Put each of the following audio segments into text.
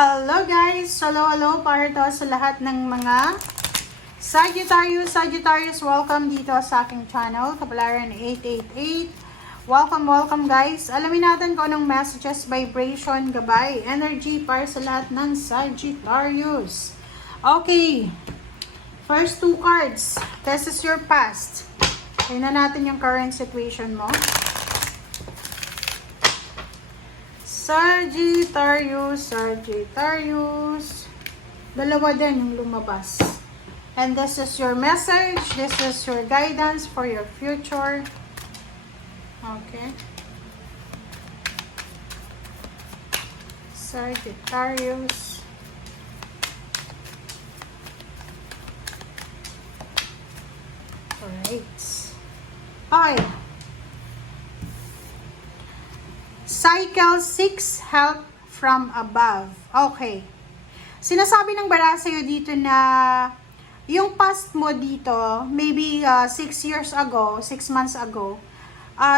Hello guys! Hello para to sa lahat ng mga Sagittarius, welcome dito sa aking channel, Kapalaran 888. Welcome guys! Alamin natin kung anong messages, vibration, gabay, energy para sa lahat ng Sagittarius. Okay, first two cards. This is your past. Tingnan natin yung current situation mo. Sagittarius. Dalawa din yung lumabas. And this is your message. This is your guidance for your future. Okay. Sagittarius. Alright. Okay. Cycle 6, help from above. Okay. Sinasabi ng bara sa'yo dito na yung past mo dito, maybe 6 years ago, 6 months ago,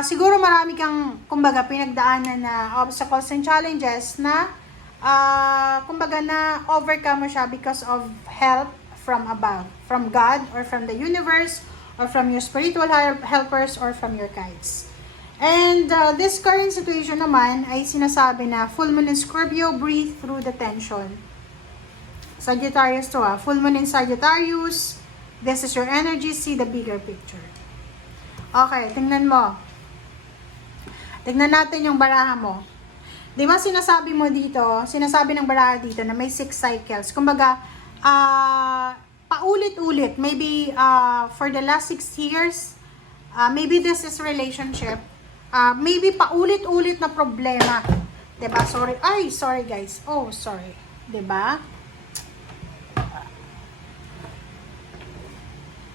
siguro marami kang, kumbaga, pinagdaanan na obstacles and challenges na, kumbaga, na overcome mo siya because of help from above. From God, or from the universe, or from your spiritual helpers, or from your guides. And this current situation naman ay sinasabi na full moon in Scorpio, breathe through the tension. Sagittarius to full moon in Sagittarius. This is your energy, see the bigger picture. Okay, tingnan mo. Tingnan natin yung baraha mo. Di ba sinasabi mo dito, sinasabi ng baraha dito na may 6 cycles. Kumbaga, paulit-ulit. Maybe for the last 6 years, maybe this is relationship. Maybe paulit-ulit na problema. 'Di ba? Sorry guys. Oh, sorry. 'Di ba?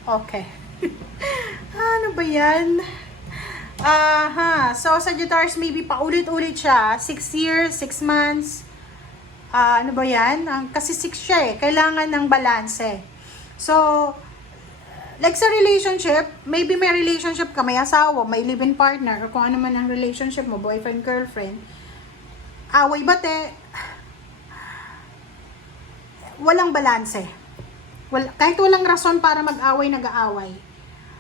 Okay. Ano ba 'yan? So Sagittarius, maybe paulit-ulit siya, 6 years, 6 months. Ano ba 'yan? Kasi 6 siya eh. Kailangan ng balanse. So like sa relationship, maybe may relationship ka, may asawa, may live-in partner, or kung ano man ang relationship mo, boyfriend, girlfriend, away bate, walang balanse. Kahit walang rason para mag-away, nag-aaway.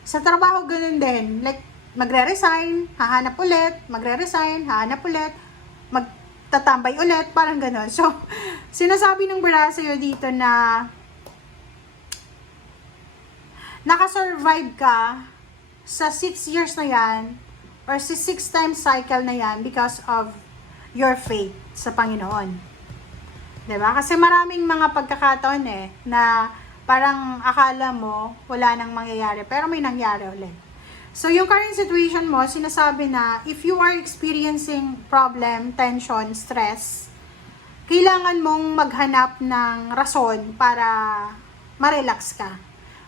Sa trabaho, ganun din. Like, magre-resign, hahanap ulit, magre-resign, hahanap ulit, magtatambay ulit, parang ganun. So, sinasabi ng bara sa'yo dito na nakasurvive ka sa 6 years na yan or sa 6 times cycle na yan because of your faith sa Panginoon. Diba? Kasi maraming mga pagkakataon na parang akala mo wala nang mangyayari pero may nangyari ulit. So yung current situation mo, sinasabi na if you are experiencing problem, tension, stress, kailangan mong maghanap ng rason para ma-relax ka.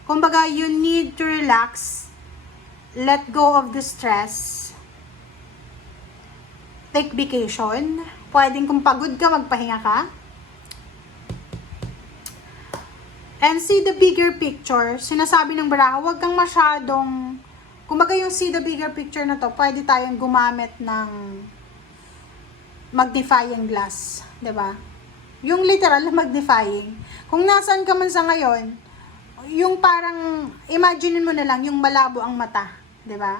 Kumbaga, you need to relax, let go of the stress, take vacation, pwedeng kung pagod ka, magpahinga ka, and see the bigger picture. Sinasabi ng baraha, huwag kang masyadong, kumbaga yung see the bigger picture na to, pwede tayong gumamit ng magnifying glass, 'di ba? Yung literal na magnifying. Kung nasaan ka man sa ngayon, yung parang, imagine mo na lang, yung malabo ang mata, 'di ba?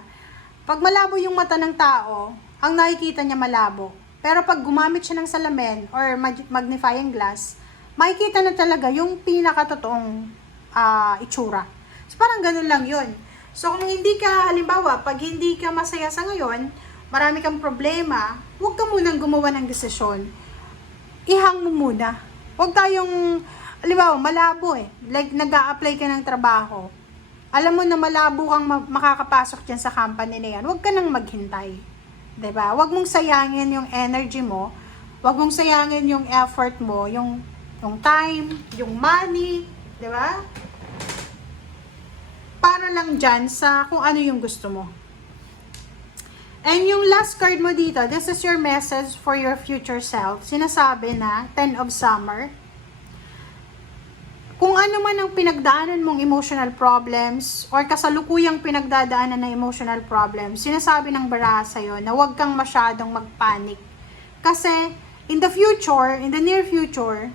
Pag malabo yung mata ng tao, ang nakikita niya malabo. Pero pag gumamit siya ng salamin or magnifying glass, makikita na talaga yung pinakatotoong itsura. So parang ganun lang 'yun. So kung hindi ka, halimbawa, pag hindi ka masaya sa ngayon, marami kang problema, huwag ka munang gumawa ng desisyon. Ihang mo muna. Huwag tayong, halimbawa, malabo like nag-a-apply ka ng trabaho. Alam mo na malabo kang makakapasok dyan sa company na yan. Huwag ka nang maghintay. 'Di ba? Huwag mong sayangin yung energy mo. Huwag mong sayangin yung effort mo, yung time, yung money. 'Di ba? Para lang dyan sa kung ano yung gusto mo. And yung last card mo dito, this is your message for your future self. Sinasabi na, 10 of Summer. Kung ano man ang pinagdaanan mong emotional problems or kasalukuyang pinagdadaanan ng emotional problems, sinasabi ng baraha sa'yo na huwag kang masyadong magpanic. Kasi in the future, in the near future,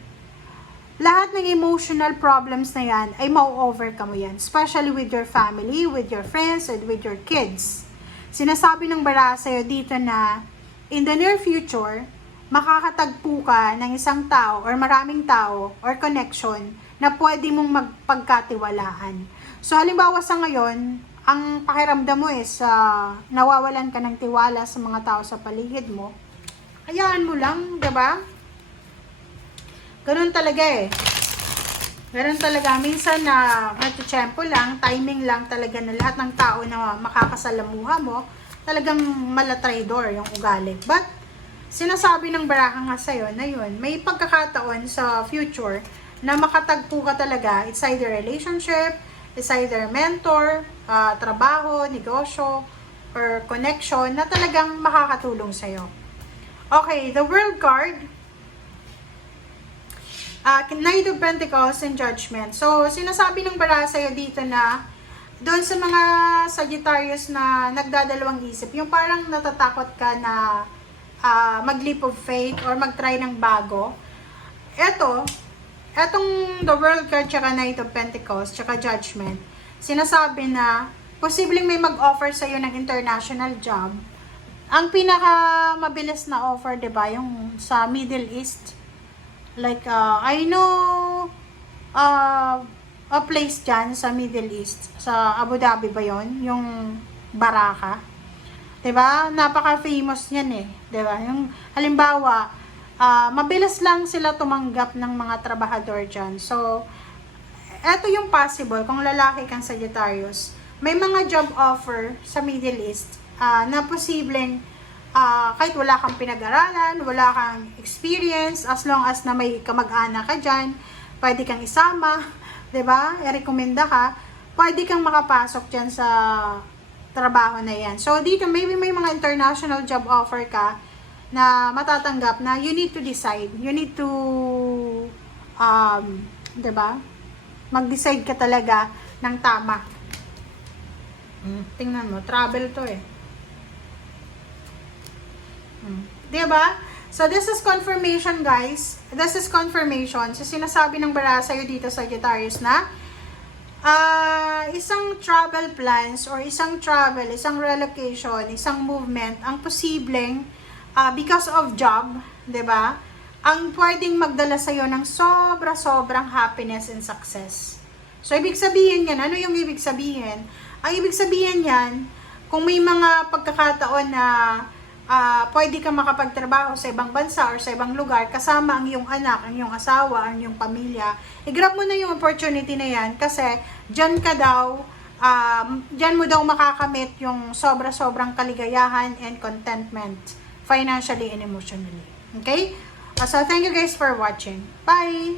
lahat ng emotional problems na yan ay mau-overcome mo yan. Especially with your family, with your friends, and with your kids. Sinasabi ng bara sa'yo dito na in the near future, makakatagpo ka ng isang tao or maraming tao or connection na pwede mong magpagkatiwalaan. So halimbawa sa ngayon, ang pakiramdam mo is nawawalan ka ng tiwala sa mga tao sa paligid mo. Hayaan mo lang, 'di ba? Ganun talaga eh. Ganun talaga. Minsan na natutsyempo lang, timing lang talaga na lahat ng tao na makakasalamuha mo, talagang malatraidor yung ugali. But, sinasabi ng baraha nga sa'yo na yun, may pagkakataon sa future na makatagpo ka talaga. It's either relationship, it's either mentor, trabaho, negosyo, or connection na talagang makakatulong sa'yo. Okay, the World card, Knight of Pentacles and Judgment. So, sinasabi ng baraha sa'yo dito na doon sa mga Sagittarius na nagdadalawang isip, yung parang natatakot ka na mag-leap of faith or mag-try ng bago. Etong the World card, tsaka Knight of Pentacles, tsaka Judgment, sinasabi na posibleng may mag-offer sa'yo ng international job. Ang pinaka mabilis na offer, diba, yung sa Middle East. Like, I know a place dyan sa Middle East. Sa Abu Dhabi ba yon? Yung Baraka. Diba? Napaka-famous yan eh. Diba? Yung, halimbawa, mabilis lang sila tumanggap ng mga trabahador dyan. So, eto yung possible. Kung lalaki kang Sagittarius, may mga job offer sa Middle East na posibleng kahit wala kang pinag-aralan, wala kang experience, as long as na may kamag-anak ka dyan, pwede kang isama, 'di ba? I-recommenda ka, pwede kang makapasok dyan sa trabaho na yan. So, dito, maybe may mga international job offer ka na matatanggap na you need to decide. You need to, 'di ba? Mag-decide ka talaga ng tama. Tingnan mo, travel to eh. Diba? So, this is confirmation, guys. This is confirmation. So, sinasabi ng baraha sa'yo dito sa Sagittarius na isang travel plans or isang travel, isang relocation, isang movement, ang posibleng because of job, diba? Ang pwedeng magdala sa'yo ng sobrang happiness and success. So, ibig sabihin yan, ano yung ibig sabihin? Ang ibig sabihin yan, kung may mga pagkakataon na pwede kang makapagtrabaho sa ibang bansa or sa ibang lugar kasama ang iyong anak, ang iyong asawa, ang iyong pamilya, i-grab mo na yung opportunity na yan kasi dyan ka daw, dyan mo daw makakamit yung sobrang kaligayahan and contentment financially and emotionally. Okay? So, thank you guys for watching. Bye!